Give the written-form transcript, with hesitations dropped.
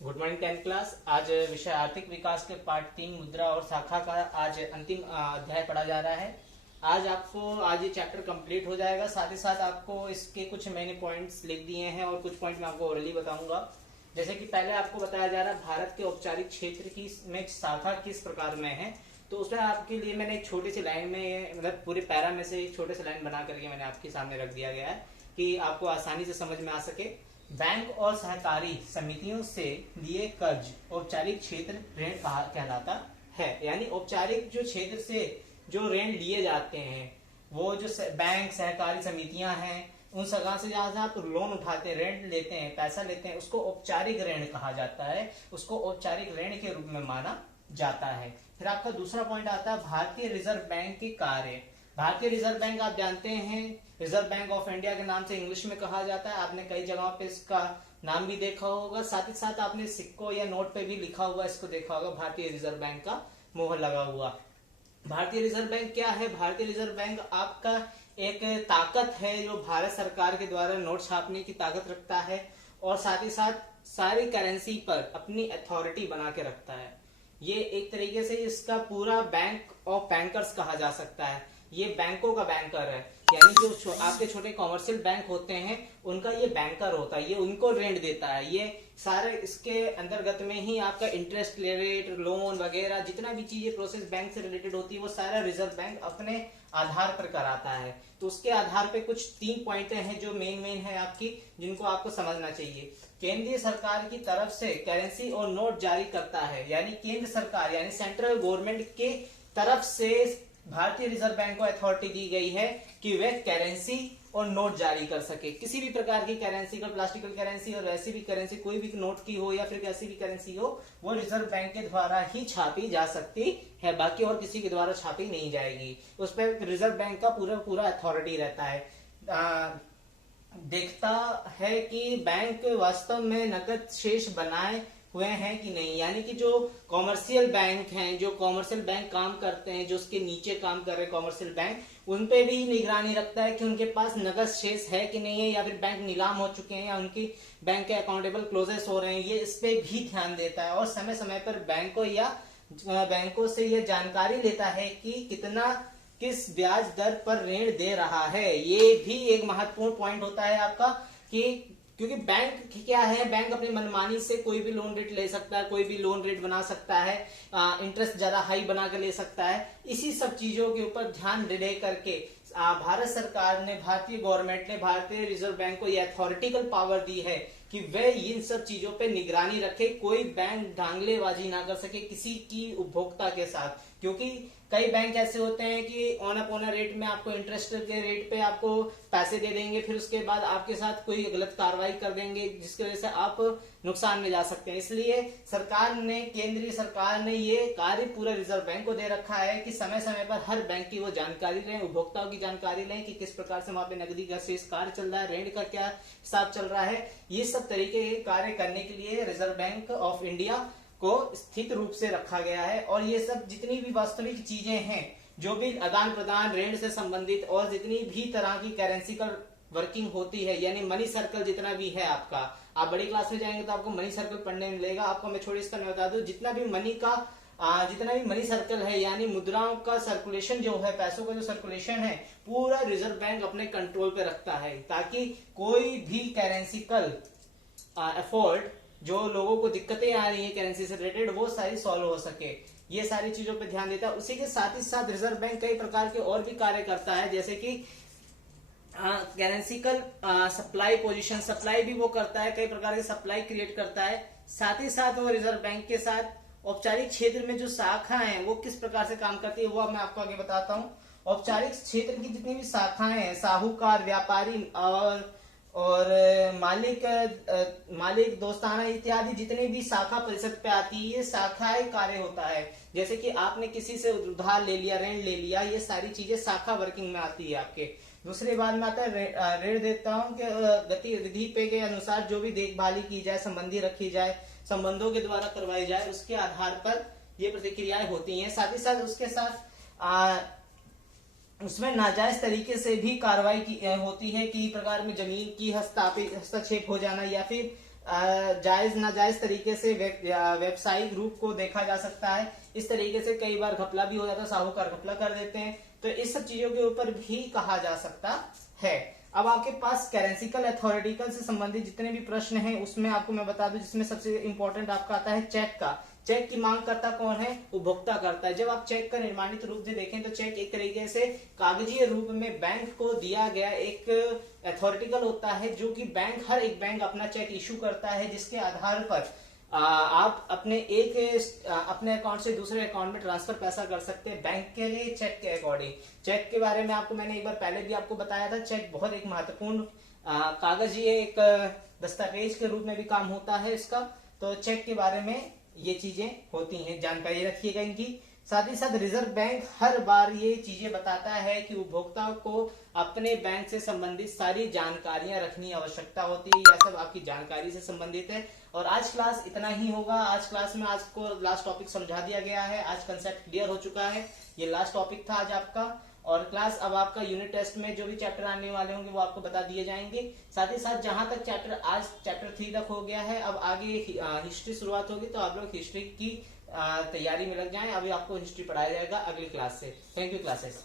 Good morning 10th class. आज विषय आर्थिक विकास के पार्ट 3 मुद्रा और शाखा का आज अंतिम अध्याय पढ़ा जा रहा है। आज ये चैप्टर कंप्लीट हो जाएगा। साथ ही साथ आपको इसके कुछ मैंने पॉइंट्स लिख दिए हैं और कुछ पॉइंट मैं आपको ओरली बताऊंगा। जैसे कि पहले आपको बताया जा रहा है भारत के औपचारिक क्षेत्र की में शाखा किस प्रकार में है, तो उसमें आपके लिए मैंने एक छोटी सी लाइन में, मतलब पूरे पैरा में से एक छोटे से लाइन बना करके मैंने आपके सामने रख दिया गया है कि आपको आसानी से समझ में आ सके। बैंक और सहकारी समितियों से लिए कर्ज औपचारिक क्षेत्र ऋण कहलाता है। यानी औपचारिक जो क्षेत्र से जो ऋण लिए जाते हैं, वो जो बैंक सहकारी समितियां हैं, उन सगा से जहां से आप लोन उठाते हैं, ऋण लेते हैं, पैसा लेते हैं, उसको औपचारिक ऋण कहा जाता है। उसको औपचारिक ऋण के रूप में माना जाता है। फिर आपका दूसरा पॉइंट आता है भारतीय रिजर्व बैंक के कार्य। भारतीय रिजर्व बैंक आप जानते हैं रिजर्व बैंक ऑफ इंडिया के नाम से इंग्लिश में कहा जाता है। आपने कई जगहों पे इसका नाम भी देखा होगा। साथ ही साथ आपने सिक्कों या नोट पे भी लिखा हुआ इसको देखा होगा, भारतीय रिजर्व बैंक का मोहर लगा हुआ। भारतीय रिजर्व बैंक क्या है? भारतीय रिजर्व बैंक आपका एक ताकत है जो भारत सरकार के द्वारा नोट छापने की ताकत रखता है और साथ ही साथ सारी करेंसी पर अपनी अथॉरिटी बना के रखता है। ये एक तरीके से इसका पूरा बैंक ऑफ बैंकर्स कहा जा सकता है। ये बैंकों का बैंकर है, यानी जो आपके छोटे कॉमर्शियल बैंक होते हैं उनका ये बैंकर होता है। ये उनको ऋण देता है। ये सारे इसके अंतर्गत में ही आपका इंटरेस्ट रेट, लोन वगैरह जितना भी चीजें प्रोसेस बैंक से रिलेटेड होती है वो सारा रिजर्व बैंक अपने आधार पर कराता है। तो उसके आधार पे कुछ 3 पॉइंट हैं जो मेन है आपकी, जिनको आपको समझना चाहिए। केंद्रीय सरकार की तरफ से करेंसी और नोट जारी करता है, यानी केंद्र सरकार यानी सेंट्रल गवर्नमेंट के तरफ से भारतीय रिजर्व बैंक को अथॉरिटी दी गई है कि वह करेंसी और नोट जारी कर सके। किसी भी प्रकार की करेंसी, का प्लास्टिकल करेंसी और वैसी भी करेंसी, कोई भी नोट की हो या फिर कैसी भी करेंसी हो, वो रिजर्व बैंक के द्वारा ही छापी जा सकती है। बाकी और किसी के द्वारा छापी नहीं जाएगी। उस पर रिजर्व बैंक का पूरा अथॉरिटी रहता है। देखता है कि बैंक वास्तव में नकद शेष बनाए हुए हैं कि नहीं। यानी कि जो कॉमर्शियल बैंक हैं, जो कॉमर्शियल बैंक काम करते हैं, जो उसके नीचे काम कर रहे कॉमर्शियल बैंक, उन पे भी निगरानी रखता है कि उनके पास नकद शेष है कि नहीं है, या फिर बैंक नीलाम हो चुके हैं या उनकी बैंक के अकाउंटेबल क्लोजेस हो रहे हैं। ये इस पे भी ध्यान देता है और समय समय पर बैंकों से यह जानकारी लेता है कि किस ब्याज दर पर ऋण दे रहा है। ये भी एक महत्वपूर्ण पॉइंट होता है आपका, कि क्योंकि बैंक क्या है, बैंक अपनी मनमानी से कोई भी लोन रेट ले सकता है, कोई भी लोन रेट बना सकता है, इंटरेस्ट ज्यादा हाई बना कर ले सकता है। इसी सब चीजों के ऊपर ध्यान दे करके भारत सरकार ने, भारतीय गवर्नमेंट ने भारतीय रिजर्व बैंक को यह अथॉरिटिकल पावर दी है कि वह इन सब चीजों पे निगरानी रखे, कोई बैंक धांधलेबाजी ना कर सके किसी की उपभोक्ता के साथ। क्योंकि कई बैंक ऐसे होते हैं कि ऑन अपोना रेट में आपको इंटरेस्ट के रेट पे आपको पैसे दे देंगे, फिर उसके बाद आपके साथ कोई गलत कार्रवाई कर देंगे जिसकी वजह से आप नुकसान में जा सकते हैं। इसलिए केंद्रीय सरकार ने ये कार्य पूरा रिजर्व बैंक को दे रखा है कि समय समय पर हर बैंक की वो जानकारी लें, उपभोक्ताओं की जानकारी लें कि किस प्रकार से वहां पे नकदी का शेष कार्य चल रहा है, ऋण का क्या हिसाब चल रहा है। ये सब तरीके के कार्य करने के लिए रिजर्व बैंक ऑफ इंडिया को स्थित रूप से रखा गया है। और ये सब जितनी भी वास्तविक चीजें हैं, जो भी आदान प्रदान ऋण से संबंधित और जितनी भी तरह की करेंसी का वर्किंग होती है, यानी मनी सर्कल जितना भी है आपका, आप बड़ी क्लास में जाएंगे तो आपको मनी सर्कल पढ़ने मिलेगा। आपको मैं छोटी इसका बता दूं, जितना भी मनी सर्कल है, यानी मुद्राओं का सर्कुलेशन जो है, पैसों का जो सर्कुलेशन है, पूरा रिजर्व बैंक अपने कंट्रोल पे रखता है, ताकि कोई भी करेंसिकल एफोर्ड जो लोगों को दिक्कतें आ रही है करेंसी से रिलेटेड, वो सारी सॉल्व हो सके। ये सारी चीजों पे ध्यान देता है। उसी के साथ ही साथ रिजर्व बैंक कई प्रकार के और भी कार्य करता है, जैसे कि करेंसिकल सप्लाई पोजीशन, सप्लाई भी वो करता है, कई प्रकार की सप्लाई क्रिएट करता है। साथ ही साथ वो रिजर्व बैंक के साथ औपचारिक क्षेत्र में जो शाखाएं हैं वो किस प्रकार से काम करती है, वो मैं आपको आगे बताता हूँ। औपचारिक क्षेत्र की जितनी भी शाखाएं हैं, साहूकार, व्यापारी और मालिक दोस्ताना इत्यादि जितने भी शाखा परिषद पे आती है, ये शाखाएं कार्य होता है। जैसे कि आपने किसी से उधार ले लिया, ऋण ले लिया, ये सारी चीजें शाखा वर्किंग में आती है आपके। दूसरी बात में आता है ऋण देता हूं कि गतिविधि पे के अनुसार जो भी देखभाली की जाए, संबंधी रखी जाए, संबंधों के द्वारा करवाई जाए, उसके आधार पर ये प्रतिक्रियाएं होती हैं। साथ ही साथ उसके साथ उसमें नाजायज तरीके से भी कार्रवाई होती है कि प्रकार में जमीन की हस्तक्षेप हो जाना, या फिर जायज नाजायज तरीके से व्यवसायिक रूप को देखा जा सकता है। इस तरीके से कई बार घपला भी हो जाता है, साहूकार घपला कर देते हैं, तो इस सब चीजों के ऊपर भी कहा जा सकता है। अब आपके पास करेंसिकल अथॉरिटिकल से संबंधित जितने भी प्रश्न हैं उसमें आपको मैं बता दूं, जिसमें सबसे इंपॉर्टेंट आपका आता है चेक का। चेक की मांग करता कौन है? उपभोक्ता करता है। जब आप चेक का निर्माणित रूप से देखें तो चेक एक तरीके से कागजीय रूप में बैंक को दिया गया एक अथॉरिटिकल होता है, जो कि हर एक बैंक अपना चेक इशू करता है, जिसके आधार पर आप अपने अकाउंट से दूसरे अकाउंट में ट्रांसफर पैसा कर सकते हैं बैंक के लिए चेक के अकॉर्डिंग। चेक के बारे में आपको मैंने एक बार पहले भी आपको बताया था, चेक बहुत एक महत्वपूर्ण कागजीय एक दस्तावेज के रूप में भी काम होता है इसका। तो चेक के बारे में ये चीजें होती हैं, जानकारी रखिएगा इनकी। साथ ही साथ रिजर्व बैंक हर बार ये चीजें बताता है कि उपभोक्ता को अपने बैंक से संबंधित सारी जानकारियां रखनी आवश्यकता होती है। यह सब आपकी जानकारी से संबंधित है। और आज क्लास इतना ही होगा। आज क्लास में आज को लास्ट टॉपिक समझा दिया गया है, आज कंसेप्ट क्लियर हो चुका है। ये लास्ट टॉपिक था आज आपका। और क्लास अब आपका यूनिट टेस्ट में जो भी चैप्टर आने वाले होंगे वो आपको बता दिए जाएंगे। साथ ही साथ जहां तक चैप्टर 3 तक हो गया है, अब आगे हिस्ट्री शुरुआत होगी, तो आप लोग हिस्ट्री की तैयारी में लग जाएं। अभी आपको हिस्ट्री पढ़ाया जाएगा अगली क्लास से। Thank you classes.